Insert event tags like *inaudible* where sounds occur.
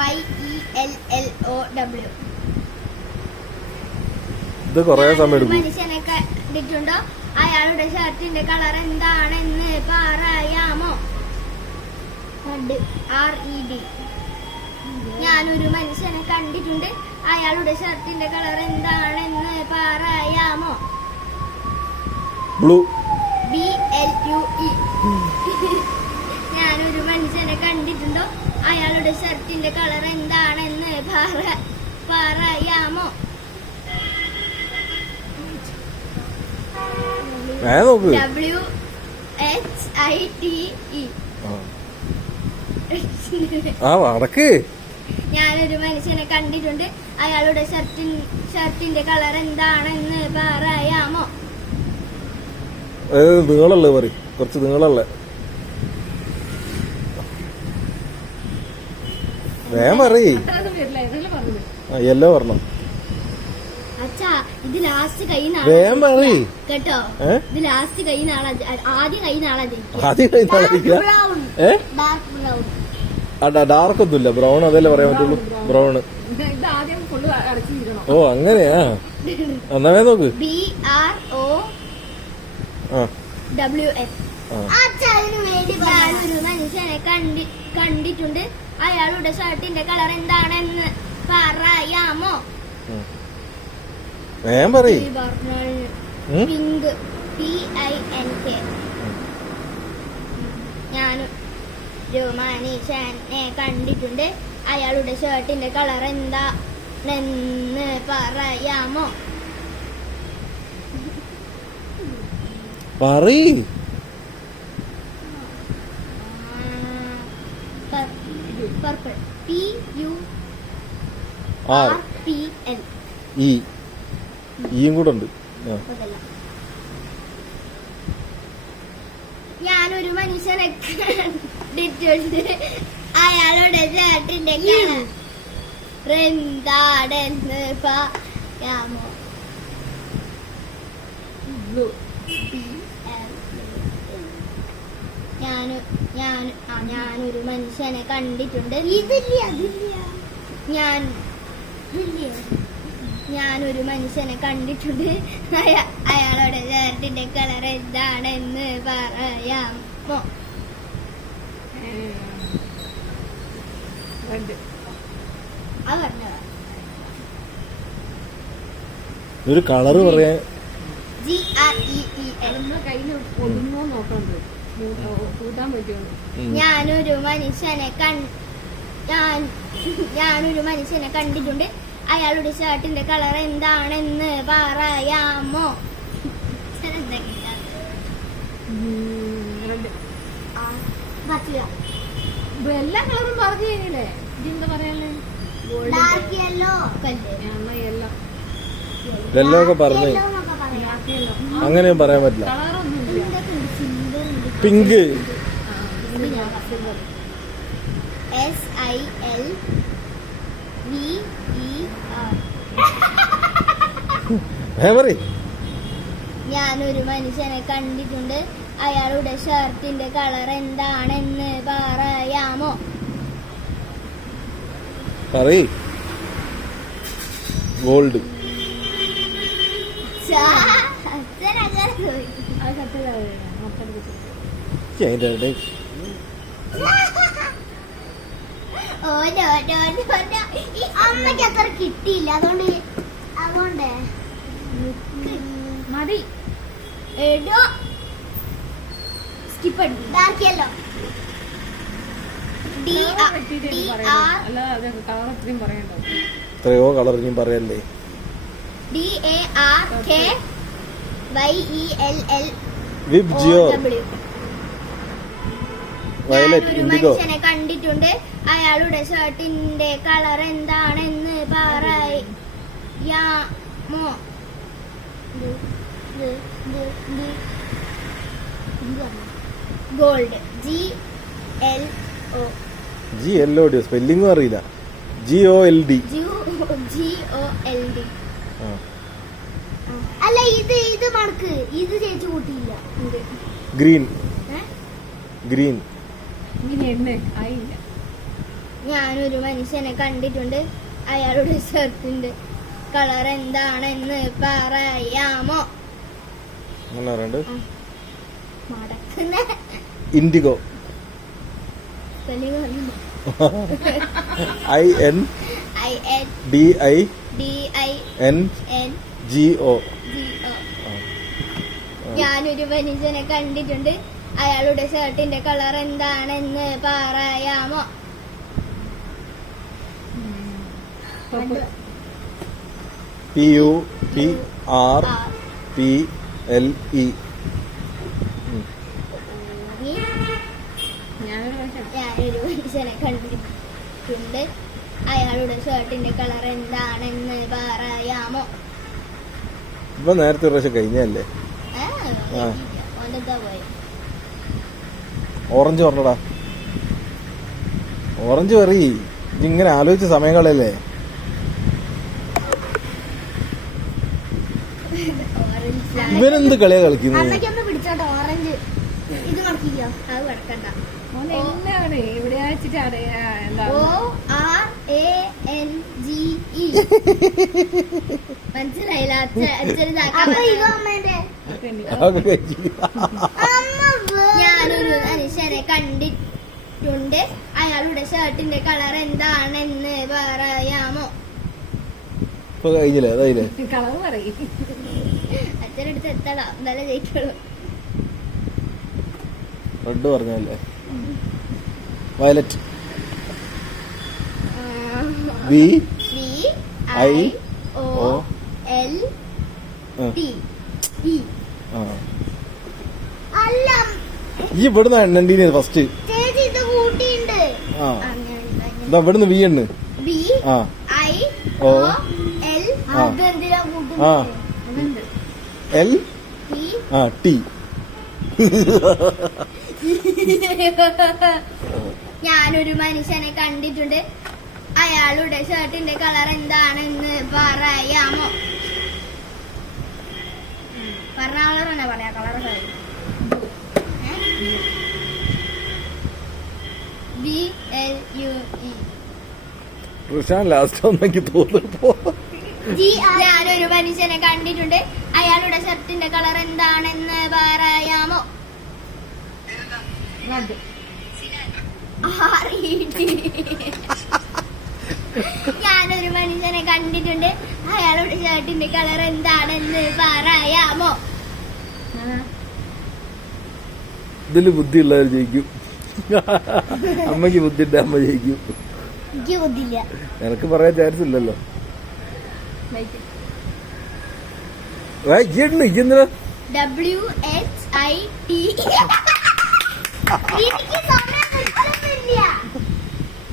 Y E L L O W ഇത് കൊറേ സമയം എടുക്കും. മനുഷ്യനെ കണ്ടിട്ടുണ്ടോ അയാളുടെ ഷർട്ടിന്റെ കളർ എന്താണെന്ന് പറയാമോ? ആർ ഇ ഡി ഞാനൊരു മനുഷ്യനെ കണ്ടിട്ടുണ്ട്. അയാളുടെ ഷർട്ടിന്റെ കളർ എന്താണെന്ന് പറയാമോ? Blue B L U E ഞാനൊരു മനുഷ്യനെ കണ്ടിട്ടുണ്ടോ അയാളുടെ ഷർട്ടിന്റെ കളർ എന്താണെന്ന് പറയാമോ? W H I T E ഞാനൊരു മനുഷ്യനെ കണ്ടിട്ടുണ്ട്. അയാളുടെ ഷർട്ടിൻ ഷർട്ടിന്റെ കളർ എന്താണെന്ന് പറയാമോ? ഏ നീളല്ലേ പറ കുറച്ച് നീളല്ലേ. വേഗം പറയേ. എല്ലോ പറഞ്ഞു. യെല്ലോ വേഗം പറയേ. കേട്ടോ? ലാസ്റ്റ് കൈ ആദ്യം കൈ ആദ്യം ഡാർക്ക് ഒന്നുമില്ല ബ്രൗൺ അതല്ലേ പറയാൻ പറ്റുള്ളൂ. തീരണം ഓ അങ്ങനെയാ? എന്നാ വേ നോക്ക്. B R O W S മനുഷ്യനെ കണ്ടിട്ടുണ്ട്. അയാളുടെ ഷർട്ടിന്റെ കളർ എന്താണെന്ന് പറയാമോ? ഞാൻ പറയ്. Pink P I N K ഞാനും ഒരു മനുഷ്യനെ കണ്ടിട്ടുണ്ട്. അയാളുടെ ഷർട്ടിന്റെ കളർ എന്താണെന്ന് പറയാമോ? പറയ്. Purple P U R P L E ഈയും കൂടെ ഉണ്ട്. ഞാനൊരു മനുഷ്യനെ കണ്ടിട്ടുണ്ട്. അയാളുടെ ചേട്ടിന്റെ എന്താടെന്ന് പറയാമോ? ബ്ലൂ ഞാൻ ഞാൻ ഒരു ഞാനൊരു മനുഷ്യനെ കണ്ടിട്ടുണ്ട്. ഇതില്ല അതില്ല? ഞാൻ ഞാനൊരു മനുഷ്യനെ കണ്ടിട്ടുണ്ട്. അയ- അയാളുടെ ഷർട്ടിന്റെ കളർ എന്താണെന്ന് പറയാമോ ഒരു കളറ് പറയാൻ G R E E L. നമ്മളെ കയ്യിൽ ഒതുങ്ങോ നോക്കണ്ട് കൂട്ടാൻ പറ്റുമോ ഉം. ഞാനൊരു മനുഷ്യനെ ഞാൻ ഞാനൊരു മനുഷ്യനെ കണ്ടിട്ടുണ്ട്. അയാളുടെ ഷർട്ടിന്റെ കളർ എന്താണെന്ന് പറയാമോ? എല്ലാ കളറും പറഞ്ഞു കഴിഞ്ഞില്ലേ ഇതെന്താ പറയാനുള്ളത് യെല്ലോ ഒക്കെ പറഞ്ഞു. അങ്ങനെയും പറയാൻ പറ്റില്ല കളറൊന്നും ഇല്ല ഇതൊക്കെ ഉണ്ട്, silver ഉണ്ട്. Pink. S I L V E R ഞാനൊരു മനുഷ്യനെ കണ്ടിട്ടുണ്ട്. അയാളുടെ ഷർട്ടിന്റെ കളർ എന്താണെന്ന് പറയാമോ? പറയ്. ഗോൾഡ് അച്ഛനങ്ങനെ ചോദിക്കും. được đi ഇടയിൽ അമ്മയ്ക്ക് അത്ര കിട്ടിയില്ല. അതുകൊണ്ട് അതുകൊണ്ട് മതി. എടോ. സ്കിപ്പ് എത്രയോ കളർ ഇനിയും പറയല്ലേ D A R K Y E L L VIBGYOR. W. Violet indigo. കണ്ടിട്ടുണ്ട്. അയാളുടെ ഷർട്ടിന്റെ കളർ എന്താണെന്ന് പറയാമോ gold. G L O. G L O D spelling അറിയില്ല. G O L D. G O L D. അല്ല ഇത് ഇത് മണക്ക്. ഇത് ചേച്ചി കൂട്ടിയില്ല. ഗ്രീൻ? ഗ്രീൻ. ഞാനൊരു മനുഷ്യനെ കണ്ടിട്ടുണ്ട്. അയാളുടെ ഷർട്ടിന്റെ കളർ എന്താണെന്ന് പറയാമോ? Indigo. I N I N I I D I N G O. ഞാനൊരു മനുഷ്യനെ കണ്ടിട്ടുണ്ട്. അയാളുടെ ഷർട്ടിന്റെ കളർ എന്താണെന്ന് പറയാമോ? P U P R P L E ഞാനൊരു മനുഷ്യനെ കണ്ടിട്ടുണ്ട്. അയാളുടെ ഷർട്ടിന്റെ കളർ എന്താണെന്ന് പറയാമോ? ഇപ്പൊ നേരത്തെ പ്രാവശ്യം കഴിഞ്ഞല്ലേ ആ, ഓറഞ്ച് പറഞ്ഞടാ. ഓറഞ്ച് പറ ഇങ്ങനെ ആലോചിച്ച സമയങ്ങളല്ലേ? ഓറഞ്ച്. ഇവനെന്ത് കളിയാ കളിക്കുന്നത് അമ്മയ്ക്കൊന്ന് പിടിച്ചോട്ടെ ഓറഞ്ച് ഇത് മടക്കിക്കോ അത് മടക്കണ്ട മോൻ എല്ലാം ഇവിടെ വെച്ചിട്ടാണ് എന്താ O R A N G E മനസ്സിലായില്ല അതൊക്കെ കഴിച്ചു. ഞാനൊരു മനുഷ്യനെ കണ്ടിട്ടുണ്ട് അയാളുടെ ഷർട്ടിന്റെ കളർ എന്താണെന്ന് പറയാമോ? ഇപ്പൊ കഴിഞ്ഞില്ലേ? അതായില്ലേ? കളവ് പറയും. അച്ഛനടുത്ത് എത്തടാ. എന്നാലേ ജയിക്കുള്ളൂ. റെഡ് പറഞ്ഞല്ലേ violet. B I O L T. E അല്ല. ഈ ഇവിടുന്ന് എണ്ണണ്ടീന് ഫസ്റ്റ് ചേച്ചി ഇത് കൂട്ടിണ്ട് ആ ഇതാ ഇവിടുന്ന് വി എണ്ണ് ബി ആ. എൽ ആ. എൽ? ആ ടി. ഞാനൊരു മനുഷ്യനെ കണ്ടിട്ടുണ്ട്. അയാളുടെ ഷർട്ടിന്റെ കളർ എന്താണെന്ന് പറയാമോ? പറഞ്ഞ കളർ തന്നെ പറയാ. Colour B L U E Rishan last ഒന്നെങ്കിൽ തോന്നിപ്പോ ഞാനൊരു മനുഷ്യനെ കണ്ടിട്ടുണ്ട്. അയാളുടെ ഷർട്ടിന്റെ കളർ എന്താണെന്ന് പറയാമോ? E. ഞാനൊരു മനുഷ്യനെ കണ്ടിട്ടുണ്ട്. അയാളുടെ ഷർട്ടിന്റെ കളർ എന്താണെന്ന് പറയാമോ? ഇതിൽ ബുദ്ധിയുള്ളവർ ജയിക്കും. *laughs* അമ്മയ്ക്ക് ബുദ്ധി ഉണ്ട് അമ്മ ജയിക്കും. നിനക്ക് പറയാൻ ചാൻസ് ഇല്ലല്ലോ. ഇയ്യെണ്ണ ഇയ്യെന്തിനാ ഡബ്ല്യു എച്ച് ഐ ടി